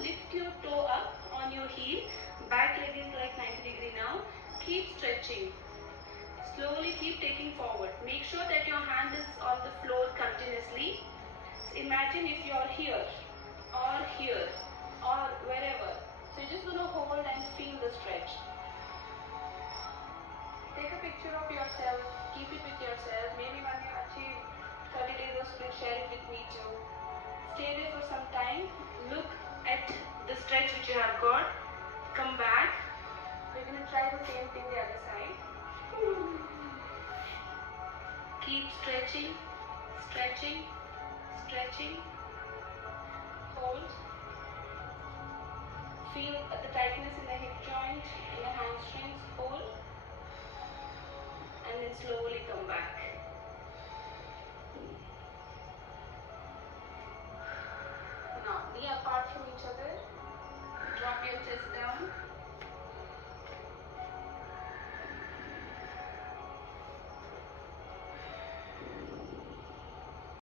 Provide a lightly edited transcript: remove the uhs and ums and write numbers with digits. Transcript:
lift your toe up on your heel. Back leg is like 90 degree now. Keep stretching. Slowly keep taking forward. Make sure that your hand is on the floor continuously. So imagine if you are here or wherever. So you're just going to hold and feel the stretch. Take a picture of yourself. Keep it with yourself. Maybe when you achieve 30 days of split, share it with me too. Stay there for some time. Look at the stretch which you have got. Come back. We're going to try the same thing the other side. Keep stretching, stretching, stretching. Hold. Feel the tightness in the hip joint, in the hamstrings. Hold. And then slowly come back.